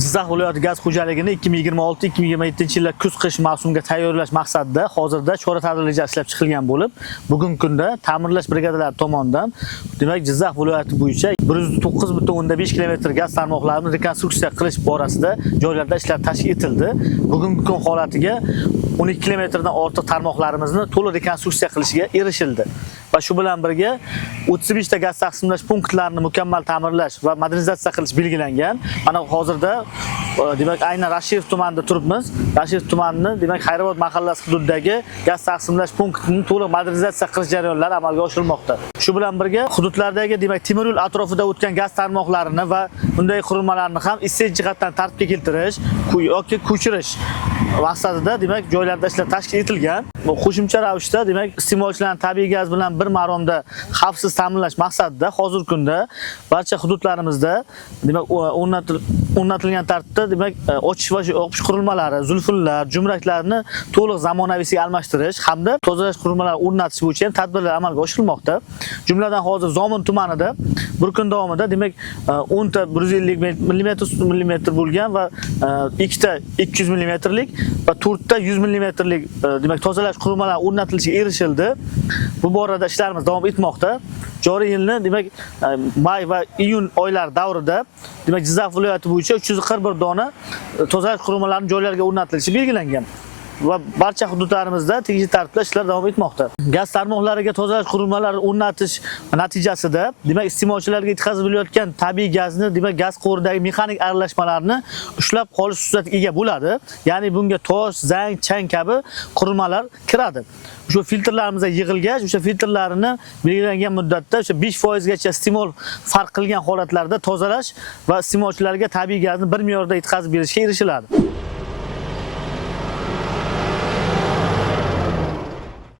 Jizzax viloyati gaz xo'jaligini 2026-2027-yillar kuz-qish mavsumiga tayyorlash maqsadida hozirda chora-tadbir rejasi ishlab chiqilgan bo'lib, bugungi kunda ta'mirlash brigadalari tomonidan demak Jizzax viloyati bo'yicha 109.5 km gaz tarmoqlarini rekonstruksiya qilish borasida joylarda ishlar tashkil etildi. Bugungi kun holatiga 12 kilometrdan ortiq tarmoqlarimizni to'liq rekonstruksiya qilishga erishildi. Va shu bilan birga 35 ta gaz taqsimlash punktlarini mukammal ta'mirlash va modernizatsiya qilish belgilangan. Mana hozirda demak aynan Rashiyev tumanida turibmiz. Rashiyev tumanining demak Xayrobod mahallasi hududidagi gaz taqsimlash punktini to'liq modernizatsiya qilish jarayonlari amalga oshirilmoqda. Shu bilan birga hududlardagi demak temir yo'l atrofida o'tgan gaz tarmoqlarini va bunday qurilmalarni ham estetik jihatdan tartibga keltirish yoki ko'chirish maqsadida demak joylarda ishlar tashkil etilgan. Qo'shimcha ravishda demak iste'molchilarni tabiiy gaz bilan bir maromda xavfsiz ta'minlash maqsadida hozirgi kunda barcha hududlarimizda demak o'rnatilgan tartibda demak ochish va yopish qurilmalari, zulfunlar, jumraklarni to'liq zamonaviyga almashtirish hamda tozalash qurilmalari o'rnatish bo'yicha ham tadbirlar amalga oshirilmoqda. Jumladan hozir Zomin tumanida bir kun davomida demak 10 ta 150 mm bo'lgan va 2 ta 200 mm lik va 4 ta 100 mm lik demak tozalash qurilmalari o'rnatilishiga erishildi. Bu borada ishlarimiz davom etmoqda. Joriy yilni demak may va iyun oylari davrida demak Jizzax viloyati bo'yicha 341 dona tozalash qurilmalarining joylarga o'rnatilishi belgilangan. Va barcha hududlarimizda tegishli tartibda ishlar davom etmoqda. Gaz tarmoqlariga tozalash qurilmalari o'rnatish natijasida demak iste'molchilarga yetkazib bo'layotgan tabiiy gazni demak gaz quvuridagi mexanik aralashmalarni ushlab qolish xususiyatiga ega bo'ladi. Ya'ni bunga tosh, zang, chang kabi qurilmalar kiradi. O'sha filtrlarimizda yig'ilgach, o'sha filtrlarini belgilangan muddatda o'sha 5% gacha iste'mol farq qilgan holatlarda tozalash va iste'molchilarga tabiiy gazni bir me'yorda yetkazib berishga erishiladi.